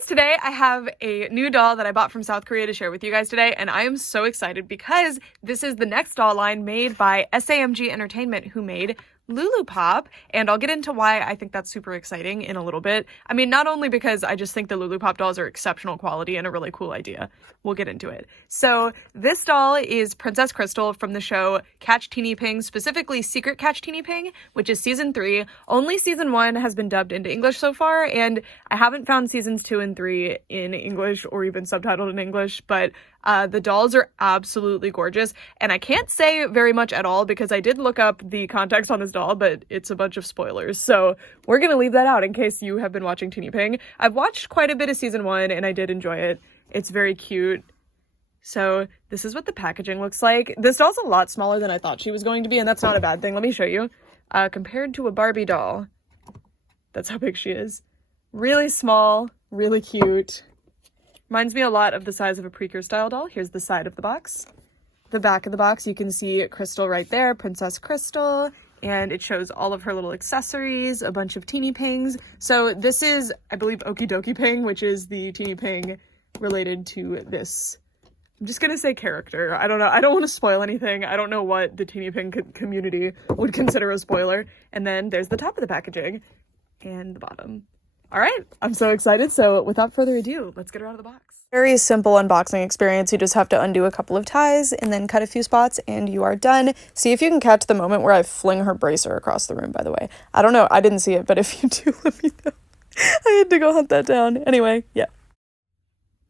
friends, today I have a new doll that I bought from South Korea to share with you guys today, and I am so excited because this is the next doll line made by SAMG Entertainment, who made Lulupop, and I'll get into why I think that's super exciting in a little bit. I mean, not only because I just think the Lulupop dolls are exceptional quality and a really cool idea. We'll get into it. So this doll is Princess Crystal from the show Catch Teenieping, specifically Secret Catch Teenieping, which is season 3. Only season 1 has been dubbed into English so far, and I haven't found seasons 2 and 3 in English or even subtitled in English, but the dolls are absolutely gorgeous, and I can't say very much at all because I did look up the context on this doll, but it's a bunch of spoilers, so we're gonna leave that out in case you have been watching Teenieping. I've watched quite a bit of season 1 and I did enjoy it. It's very cute. So this is what the packaging looks like. This doll's a lot smaller than I thought she was going to be, and that's not a bad thing. Let me show you. Compared to a Barbie doll, that's how big she is. Really small, really cute. Reminds me a lot of the size of a Precure Style doll. Here's the side of the box. The back of the box, you can see Crystal right there, Princess Crystal, and it shows all of her little accessories, a bunch of teeny pings. So this is, I believe, Okie Dokie Ping, which is the teeny ping related to this. I'm just gonna say character. I don't know. I don't want to spoil anything. I don't know what the teeny ping community would consider a spoiler. And then there's the top of the packaging and the bottom. All right, I'm so excited. So without further ado, let's get her out of the box. Very simple unboxing experience. You just have to undo a couple of ties and then cut a few spots and you are done. See if you can catch the moment where I fling her bracer across the room, by the way. I don't know. I didn't see it, but if you do, let me know. I had to go hunt that down. Anyway, yeah.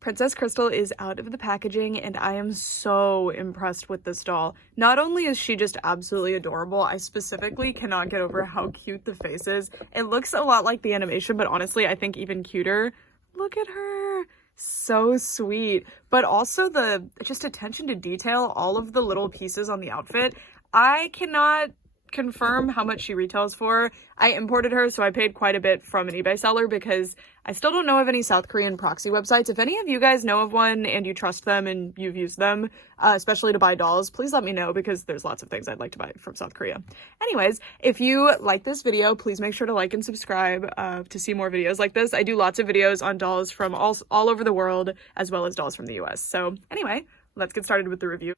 Princess Crystal is out of the packaging, and I am so impressed with this doll. Not only is she just absolutely adorable, I specifically cannot get over how cute the face is. It looks a lot like the animation, but honestly, I think even cuter. Look at her. So sweet. But also the just attention to detail, all of the little pieces on the outfit. I cannot confirm how much she retails for. I imported her, so I paid quite a bit from an eBay seller because I still don't know of any South Korean proxy websites. If any of you guys know of one and you trust them and you've used them, especially to buy dolls, please let me know because there's lots of things I'd like to buy from South Korea. Anyways, if you like this video, please make sure to like and subscribe to see more videos like this. I do lots of videos on dolls from all over the world, as well as dolls from the US. So anyway, let's get started with the review.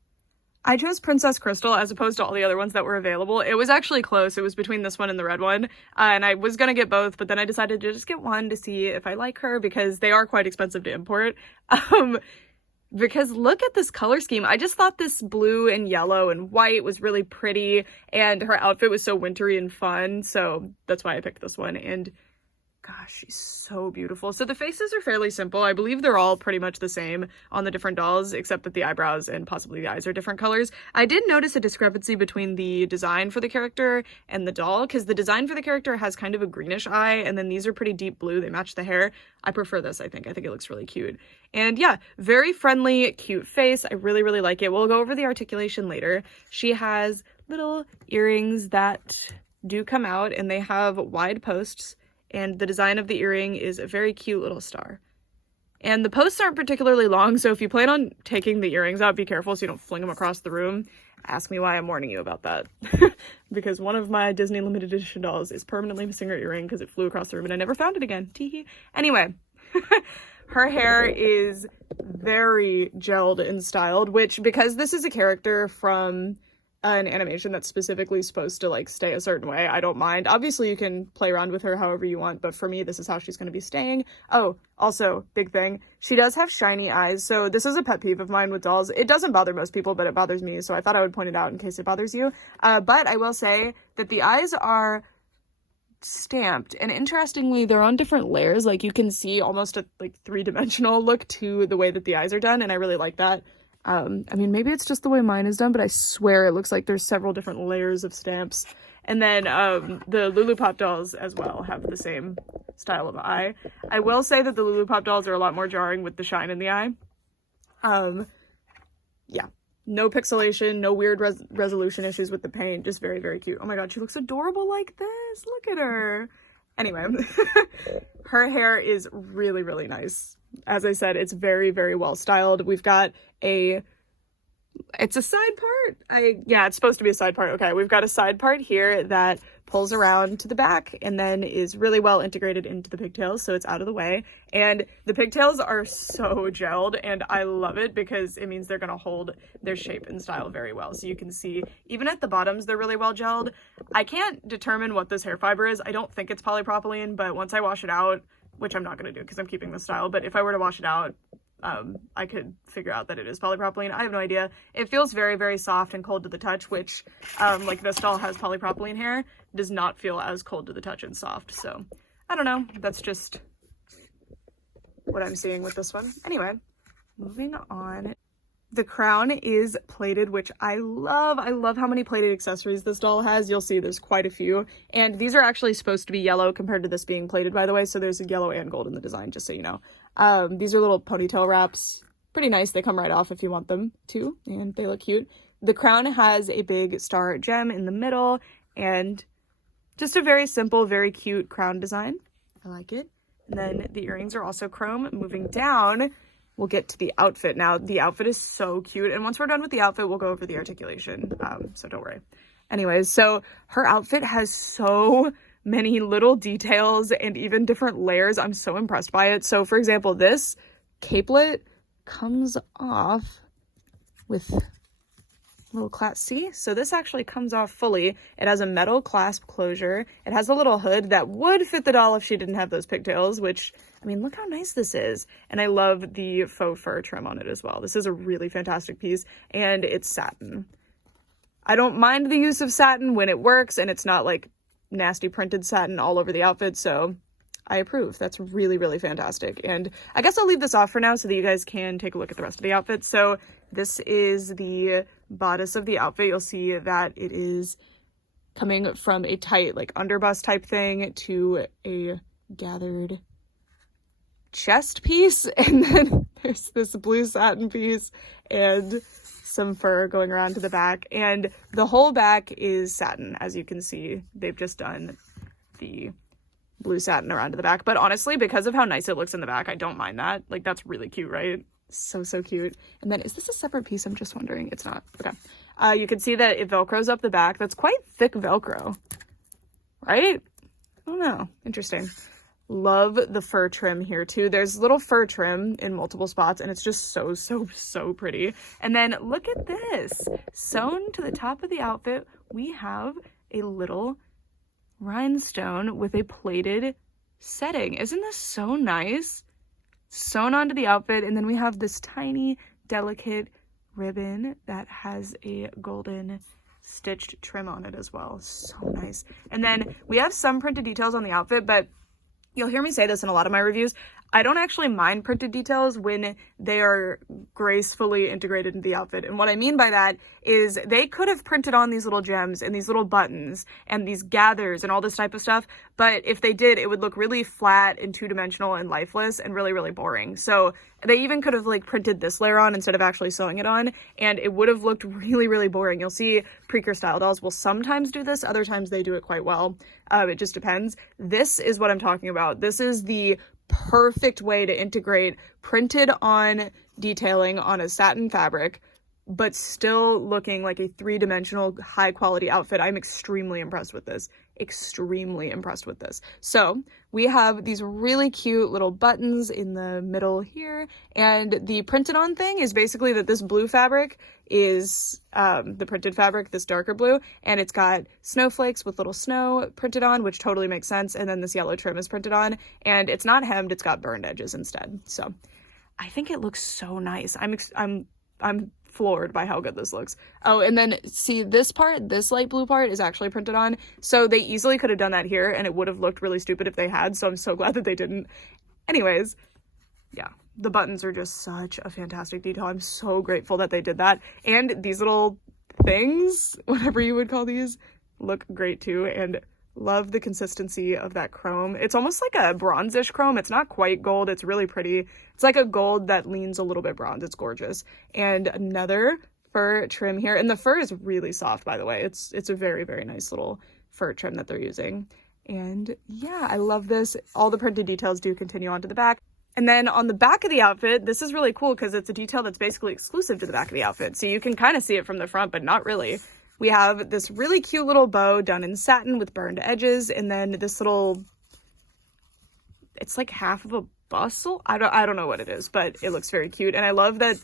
I chose Princess Crystal as opposed to all the other ones that were available. It was actually close. It was between this one and the red one. And I was gonna get both, but then I decided to just get one to see if I like her because they are quite expensive to import. Because look at this color scheme. I just thought this blue and yellow and white was really pretty, and her outfit was so wintry and fun. So that's why I picked this one. And gosh, she's so beautiful. So the faces are fairly simple. I believe they're all pretty much the same on the different dolls, except that the eyebrows and possibly the eyes are different colors. I did notice a discrepancy between the design for the character and the doll, because the design for the character has kind of a greenish eye, and then these are pretty deep blue. They match the hair. I prefer this, I think. I think it looks really cute. And yeah, very friendly, cute face. I really, really like it. We'll go over the articulation later. She has little earrings that do come out, and they have wide posts. And the design of the earring is a very cute little star. And the posts aren't particularly long, so if you plan on taking the earrings out, be careful so you don't fling them across the room. Ask me why I'm warning you about that. Because one of my Disney limited edition dolls is permanently missing her earring because it flew across the room and I never found it again. Teehee. Anyway, her hair is very gelled and styled, which, because this is a character from an animation that's specifically supposed to like stay a certain way, I don't mind. Obviously you can play around with her however you want, but for me this is how she's going to be staying. Oh, also, big thing, she does have shiny eyes, so this is a pet peeve of mine with dolls. It doesn't bother most people, but it bothers me, so I thought I would point it out in case it bothers you. But I will say that the eyes are stamped, and interestingly they're on different layers. Like you can see almost a like three-dimensional look to the way that the eyes are done, and I really like that. I mean, maybe it's just the way mine is done, but I swear it looks like there's several different layers of stamps. And then the Lulupop dolls as well have the same style of eye. I will say that the Lulupop dolls are a lot more jarring with the shine in the eye. Yeah, no pixelation, no weird resolution issues with the paint, just very, very cute. Oh my god, she looks adorable like this. Look at her. Anyway, her hair is really, really nice. As I said, it's very, very well styled. We've got it's a side part. Yeah, it's supposed to be a side part. Okay, we've got a side part here that pulls around to the back and then is really well integrated into the pigtails, so it's out of the way. And the pigtails are so gelled, and I love it because it means they're gonna hold their shape and style very well. So you can see, even at the bottoms, they're really well gelled. I can't determine what this hair fiber is. I don't think it's polypropylene, but once I wash it out, which I'm not gonna do because I'm keeping the style, but if I were to wash it out, I could figure out that it is polypropylene. I have no idea. It feels very, very soft and cold to the touch, which, like this doll has polypropylene hair, does not feel as cold to the touch and soft. So, I don't know. That's just what I'm seeing with this one. Anyway, moving on. The crown is plated, which I love. I love how many plated accessories this doll has. You'll see there's quite a few. And these are actually supposed to be yellow compared to this being plated, by the way. So there's a yellow and gold in the design, just so you know. These are little ponytail wraps. Pretty nice. They come right off if you want them to, and they look cute. The crown has a big star gem in the middle, and just a very simple, very cute crown design. I like it. And then the earrings are also chrome. Moving down, we'll get to the outfit now. The outfit is so cute, and once we're done with the outfit, we'll go over the articulation, so don't worry. Anyways, so her outfit has so many little details and even different layers. I'm so impressed by it. So for example, this capelet comes off with little clasp. See? So this actually comes off fully. It has a metal clasp closure. It has a little hood that would fit the doll if she didn't have those pigtails, which, I mean, look how nice this is. And I love the faux fur trim on it as well. This is a really fantastic piece, and it's satin. I don't mind the use of satin when it works and it's not like nasty printed satin all over the outfit, so I approve. That's really, really fantastic. And I guess I'll leave this off for now so that you guys can take a look at the rest of the outfit. So this is the bodice of the outfit. You'll see that it is coming from a tight, like, underbust type thing to a gathered chest piece, and then there's this blue satin piece and some fur going around to the back, and the whole back is satin. As you can see, they've just done the blue satin around to the back, but honestly, because of how nice it looks in the back, I don't mind that. Like, that's really cute, right? So cute. And then, is this a separate piece? I'm just wondering. It's not. Okay. You can see that it velcros up the back. That's quite thick Velcro, right? I don't know. Interesting. Love the fur trim here too. There's little fur trim in multiple spots, and it's just so pretty. And then look at this. Sewn to the top of the outfit, we have a little rhinestone with a plated setting. Isn't this so nice? Sewn onto the outfit, and then we have this tiny, delicate ribbon that has a golden stitched trim on it as well. So nice. And then we have some printed details on the outfit, but you'll hear me say this in a lot of my reviews. I don't actually mind printed details when they are gracefully integrated into the outfit. And what I mean by that is they could have printed on these little gems and these little buttons and these gathers and all this type of stuff. But if they did, it would look really flat and two-dimensional and lifeless and really, really boring. So they even could have like printed this layer on instead of actually sewing it on, and it would have looked really, really boring. You'll see Precure Style dolls will sometimes do this. Other times they do it quite well. It just depends. This is what I'm talking about. This is the perfect way to integrate printed on detailing on a satin fabric, but still looking like a three-dimensional high quality outfit. I'm extremely impressed with this. So we have these really cute little buttons in the middle here, and the printed on thing is basically that this blue fabric is the printed fabric, this darker blue, and it's got snowflakes with little snow printed on, which totally makes sense, and then this yellow trim is printed on, and it's not hemmed, it's got burned edges instead. So I think it looks so nice. I'm floored by how good this looks. Oh, and then see this part, this light blue part is actually printed on. So they easily could have done that here and it would have looked really stupid if they had. So I'm so glad that they didn't. Anyways, yeah, the buttons are just such a fantastic detail. I'm so grateful that they did that. And these little things, whatever you would call these, look great too. And love the consistency of that chrome. It's almost like a bronzish chrome. It's not quite gold. It's really pretty. It's like a gold that leans a little bit bronze. It's gorgeous. And another fur trim here. And the fur is really soft, by the way. It's a very, very nice little fur trim that they're using. And yeah, I love this. All the printed details do continue onto the back. And then on the back of the outfit, this is really cool because it's a detail that's basically exclusive to the back of the outfit. So you can kind of see it from the front, but not really. We have this really cute little bow done in satin with burned edges, and then this little, it's like half of a bustle. I don't know what it is, but it looks very cute. And I love that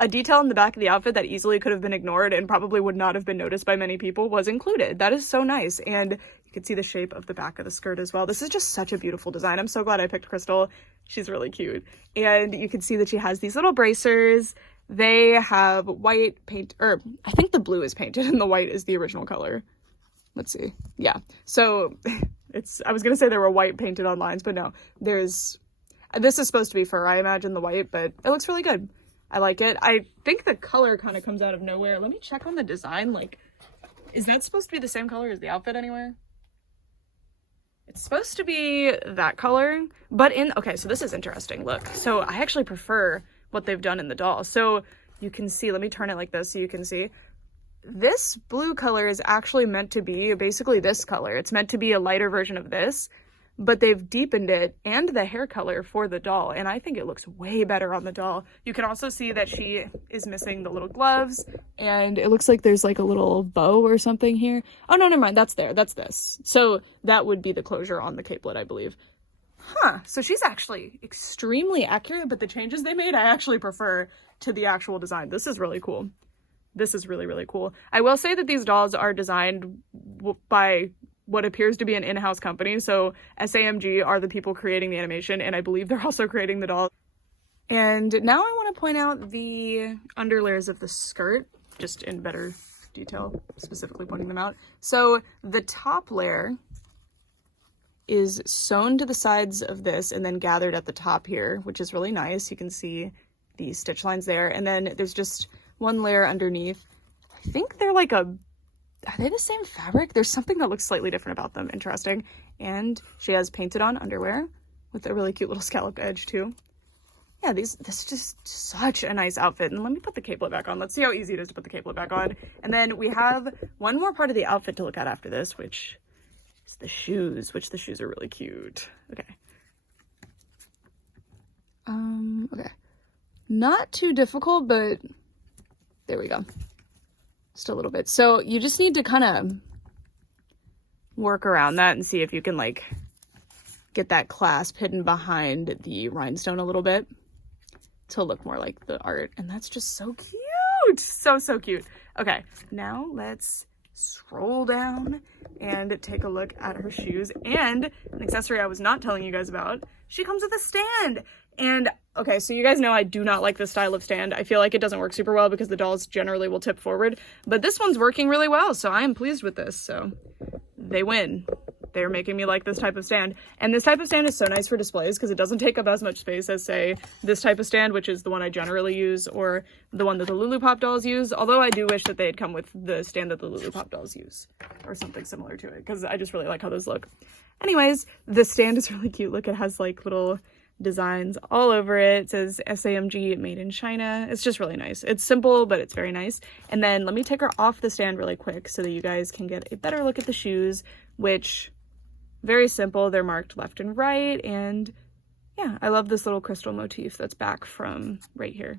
a detail in the back of the outfit that easily could have been ignored and probably would not have been noticed by many people was included. That is so nice. And you can see the shape of the back of the skirt as well. This is just such a beautiful design. I'm so glad I picked Crystal. She's really cute. And you can see that she has these little bracers. They have white paint, or I think the blue is painted and the white is the original color. Let's see. Yeah. So I was going to say there were white painted on lines, but no, this is supposed to be fur, I imagine, the white, but it looks really good. I like it. I think the color kind of comes out of nowhere. Let me check on the design. Like, is that supposed to be the same color as the outfit anywhere? It's supposed to be that color, but okay, so this is interesting. Look, so I actually prefer what they've done in the doll. So you can see, let me turn it like this so you can see. This blue color is actually meant to be basically this color. It's meant to be a lighter version of this, but they've deepened it and the hair color for the doll, and I think it looks way better on the doll. You can also see that she is missing the little gloves, and it looks like there's like a little bow or something here. Oh, no, never mind. That's there. That's this. So that would be the closure on the capelet, I believe. Huh. So she's actually extremely accurate, but the changes they made, I actually prefer to the actual design. This is really cool. This is really, really cool. I will say that these dolls are designed by what appears to be an in-house company. So SAMG are the people creating the animation, and I believe they're also creating the doll. And now I want to point out the underlayers of the skirt, just in better detail, specifically pointing them out. So the top layer is sewn to the sides of this and then gathered at the top here, which is really nice. You can see the stitch lines there. And then there's just one layer underneath. I think they're like are they the same fabric? There's something that looks slightly different about them. Interesting. And she has painted on underwear with a really cute little scalloped edge too. Yeah, this is just such a nice outfit. And let me put the capelet back on. Let's see how easy it is to put the capelet back on. And then we have one more part of the outfit to look at after this, which is the shoes, which the shoes are really cute. Okay. Okay. Not too difficult, but there we go. Just a little bit. So you just need to kind of work around that and see if you can like get that clasp hidden behind the rhinestone a little bit to look more like the art. And that's just so cute. So cute. Okay, now let's scroll down and take a look at her shoes. And an accessory I was not telling you guys about, she comes with a stand. And okay, so you guys know I do not like this style of stand. I feel like it doesn't work super well because the dolls generally will tip forward, but this one's working really well, so I am pleased with this. So they win. They're making me like this type of stand. And this type of stand is so nice for displays because it doesn't take up as much space as, say, this type of stand, which is the one I generally use, or the one that the Lulupop dolls use. Although I do wish that they had come with the stand that the Lulupop dolls use, or something similar to it, because I just really like how those look. Anyways, the stand is really cute. Look, it has like little designs all over it. It says SAMG made in China. It's just really nice. It's simple, but it's very nice. And then let me take her off the stand really quick so that you guys can get a better look at the shoes, which very simple. They're marked left and right. And yeah, I love this little crystal motif that's back from right here.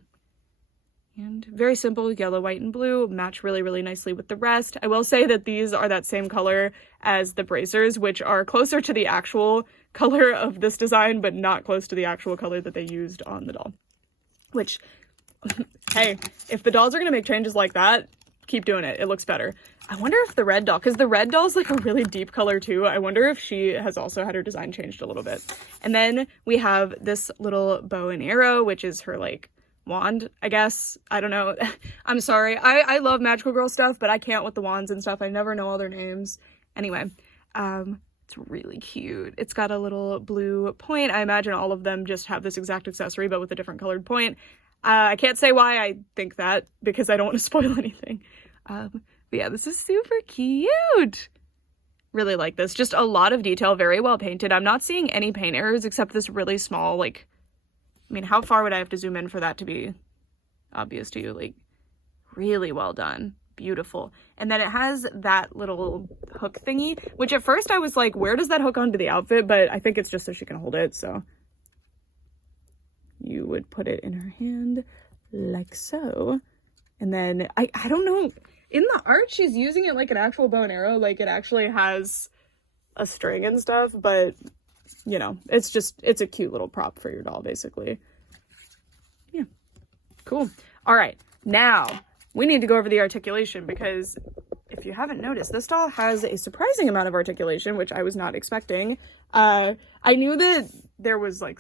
And very simple, yellow, white, and blue, match really, really nicely with the rest. I will say that these are that same color as the bracers, which are closer to the actual color of this design, but not close to the actual color that they used on the doll. Which, hey, if the dolls are going to make changes like that, keep doing it. It looks better. I wonder if the red doll, because the red doll's like a really deep color too, I wonder if she has also had her design changed a little bit. And then we have this little bow and arrow, which is her like wand, I guess. I don't know. I'm sorry. I love magical girl stuff, but I can't with the wands and stuff. I never know all their names. Anyway, it's really cute. It's got a little blue point. I imagine all of them just have this exact accessory, but with a different colored point. I can't say why I think that because I don't want to spoil anything. But yeah, this is super cute. Really like this. Just a lot of detail, very well painted. I'm not seeing any paint errors except this really small, like, I mean, how far would I have to zoom in for that to be obvious to you? Like, really well done. Beautiful. And then it has that little hook thingy, which at first I was like, where does that hook onto the outfit? But I think it's just so she can hold it. So you would put it in her hand like so. And then I don't know, in the art, she's using it like an actual bow and arrow. Like it actually has a string and stuff, but you know, it's a cute little prop for your doll, basically. Yeah, cool. All right, now we need to go over the articulation, because if you haven't noticed, this doll has a surprising amount of articulation, which I was not expecting. I knew that there was like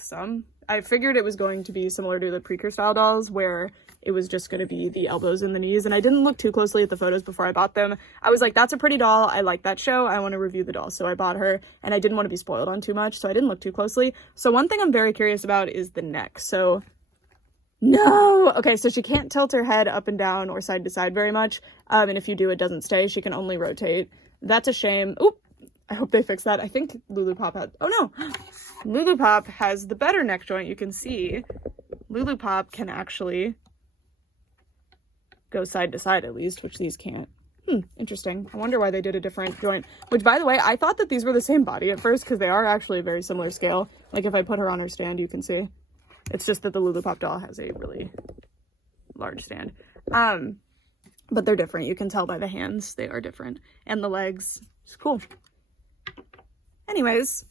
I figured it was going to be similar to the Precure Style dolls, where it was just going to be the elbows and the knees, and I didn't look too closely at the photos before I bought them. I was like, that's a pretty doll, I like that show, I want to review the doll, so I bought her, and I didn't want to be spoiled on too much, so I didn't look too closely. So one thing I'm very curious about is the neck. So no! Okay, so she can't tilt her head up and down or side to side very much, and if you do, it doesn't stay. She can only rotate. That's a shame. Oop! I hope they fix that. I think Lulupop had... Oh no! Lulupop has the better neck joint. You can see Lulupop can actually go side to side, at least, which these can't. Interesting. I wonder why they did a different joint. Which, by the way, I thought that these were the same body at first, because they are actually a very similar scale. Like, if I put her on her stand, you can see. It's just that the Lulupop doll has a really large stand. But they're different. You can tell by the hands. They are different. And the legs. It's cool. Anyways,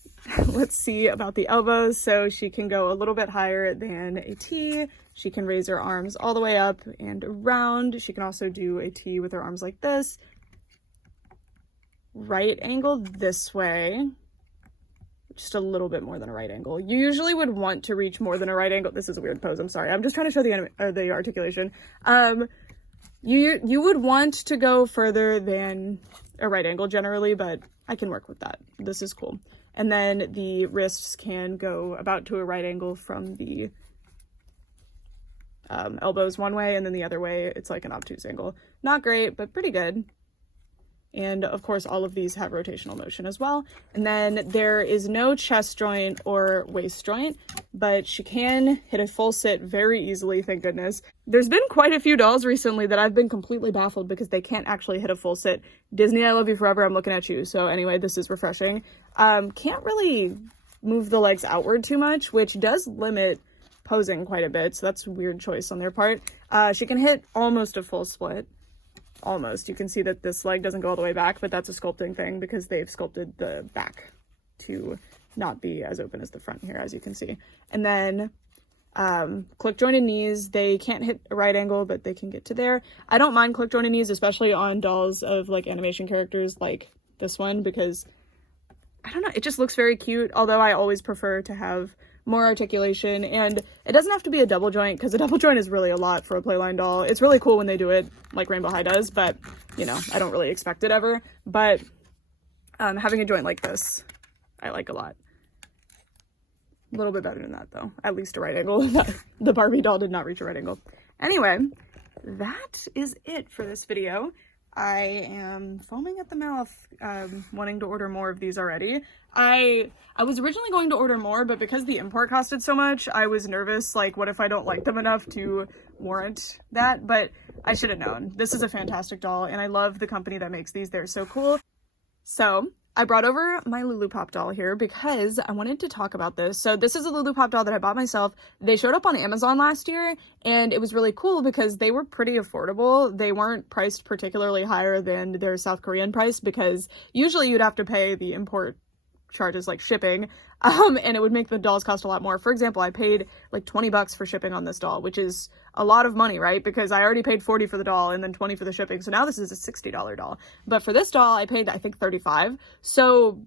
let's see about the elbows. So she can go a little bit higher than a T. She can raise her arms all the way up and around. She can also do a T with her arms like this. Right angle this way. Just a little bit more than a right angle. You usually would want to reach more than a right angle. This is a weird pose, I'm sorry. I'm just trying to show the articulation. You would want to go further than a right angle generally, but I can work with that. This is cool. And then the wrists can go about to a right angle from the elbows one way, and then the other way it's like an obtuse angle. Not great, but pretty good. And of course, all of these have rotational motion as well. And then there is no chest joint or waist joint, but she can hit a full sit very easily, thank goodness. There's been quite a few dolls recently that I've been completely baffled because they can't actually hit a full sit. Disney, I love you forever, I'm looking at you. So anyway, this is refreshing. Can't really move the legs outward too much, which does limit posing quite a bit. So that's a weird choice on their part. She can hit almost a full split. Almost. You can see that this leg doesn't go all the way back, but that's a sculpting thing because they've sculpted the back to not be as open as the front here, as you can see. And then click jointed knees, they can't hit a right angle, but they can get to there. I don't mind click jointed knees, especially on dolls of like animation characters like this one, because I don't know, it just looks very cute, although I always prefer to have more articulation, and it doesn't have to be a double joint, because a double joint is really a lot for a playline doll. It's really cool when they do it like Rainbow High does, but you know, I don't really expect it ever. But having a joint like this, I like a lot. A little bit better than that though, at least a right angle. The Barbie doll did not reach a right angle. Anyway, that is it for this video. I am foaming at the mouth, wanting to order more of these already. I was originally going to order more, but because the import costed so much, I was nervous, like, what if I don't like them enough to warrant that? But I should have known. This is a fantastic doll, and I love the company that makes these. They're so cool. So I brought over my Lulupop doll here because I wanted to talk about this. So this is a Lulupop doll that I bought myself. They showed up on Amazon last year, and it was really cool because they were pretty affordable. They weren't priced particularly higher than their South Korean price, because usually you'd have to pay the import charges like shipping, and it would make the dolls cost a lot more. For example, I paid like 20 bucks for shipping on this doll, which is a lot of money, right? Because I already paid 40 for the doll and then 20 for the shipping. So now this is a $60 doll. But for this doll, I paid, I think, 35. So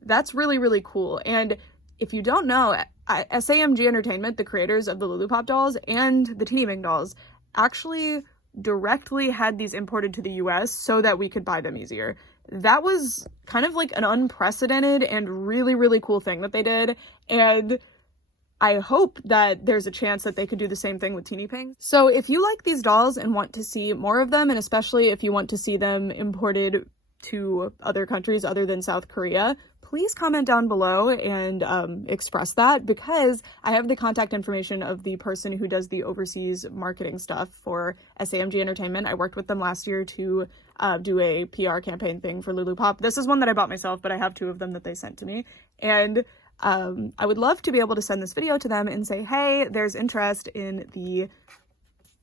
that's really, really cool. And if you don't know, SAMG Entertainment, the creators of the Lulupop dolls and the Teenieping dolls, actually directly had these imported to the US so that we could buy them easier. That was kind of like an unprecedented and really, really cool thing that they did. And I hope that there's a chance that they could do the same thing with Teenieping. So if you like these dolls and want to see more of them, and especially if you want to see them imported to other countries other than South Korea, please comment down below and express that, because I have the contact information of the person who does the overseas marketing stuff for SAMG Entertainment. I worked with them last year to do a PR campaign thing for Lulupop. This is one that I bought myself, but I have two of them that they sent to me. And I would love to be able to send this video to them and say, hey, there's interest in the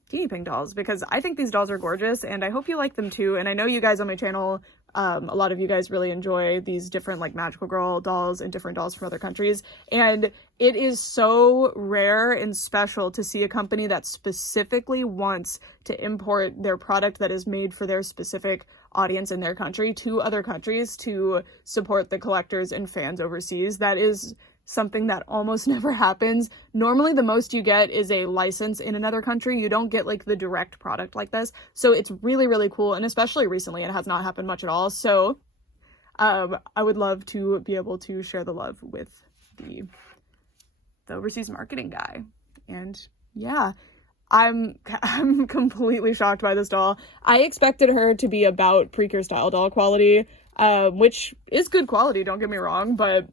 Teenieping dolls, because I think these dolls are gorgeous and I hope you like them too. And I know you guys on my channel A lot of you guys really enjoy these different like magical girl dolls and different dolls from other countries, and it is so rare and special to see a company that specifically wants to import their product that is made for their specific audience in their country to other countries to support the collectors and fans overseas. That is something that almost never happens. Normally the most you get is a license in another country. You don't get like the direct product like this. So it's really, really cool. And especially recently, it has not happened much at all. So I would love to be able to share the love with the overseas marketing guy. And yeah, I'm completely shocked by this doll. I expected her to be about Precure Style doll quality, which is good quality, don't get me wrong, but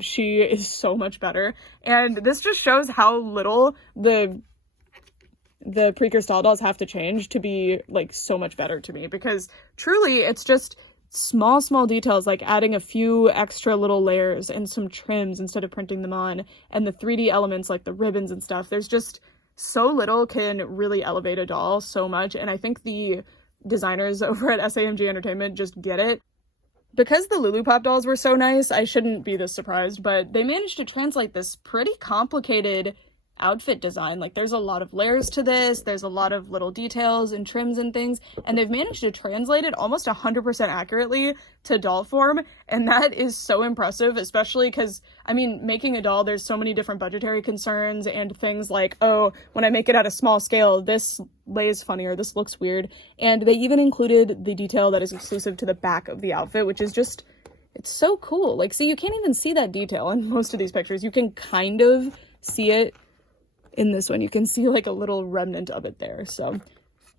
she is so much better. And this just shows how little the Precure Style dolls have to change to be like so much better to me, because truly it's just small details like adding a few extra little layers and some trims instead of printing them on, and the 3D elements like the ribbons and stuff. There's just so little can really elevate a doll so much, and I think the designers over at SAMG Entertainment just get it. Because the Lulupop dolls were so nice, I shouldn't be this surprised, but they managed to translate this pretty complicated outfit design. Like, there's a lot of layers to this, there's a lot of little details and trims and things, and they've managed to translate it almost 100% accurately to doll form, and that is so impressive, especially because, I mean, making a doll, there's so many different budgetary concerns and things like, oh, when I make it at a small scale, this lays funny or this looks weird, and they even included the detail that is exclusive to the back of the outfit, which is just, it's so cool. Like, see, you can't even see that detail in most of these pictures. You can kind of see it in this one. You can see like a little remnant of it there. So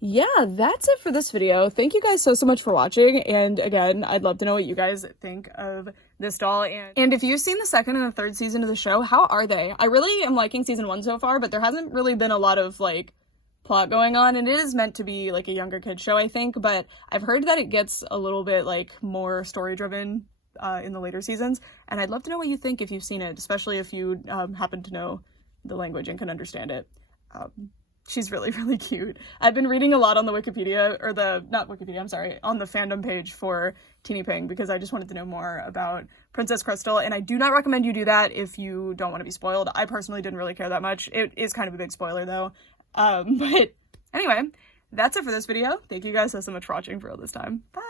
yeah, that's it for this video. Thank you guys so much for watching, and again, I'd love to know what you guys think of this doll, and if you've seen the second and the third season of the show, how are they? I really am liking season 1 so far, but there hasn't really been a lot of like plot going on, and it is meant to be like a younger kid show, I think, but I've heard that it gets a little bit like more story driven in the later seasons, and I'd love to know what you think if you've seen it, especially if you happen to know the language and can understand it. She's really, really cute. I've been reading a lot on the Wikipedia, or not Wikipedia, I'm sorry, on the fandom page for Teenie Ping, because I just wanted to know more about Princess Crystal, and I do not recommend you do that if you don't want to be spoiled. I personally didn't really care that much. It is kind of a big spoiler though. But anyway, that's it for this video. Thank you guys so much for watching for all this time. Bye!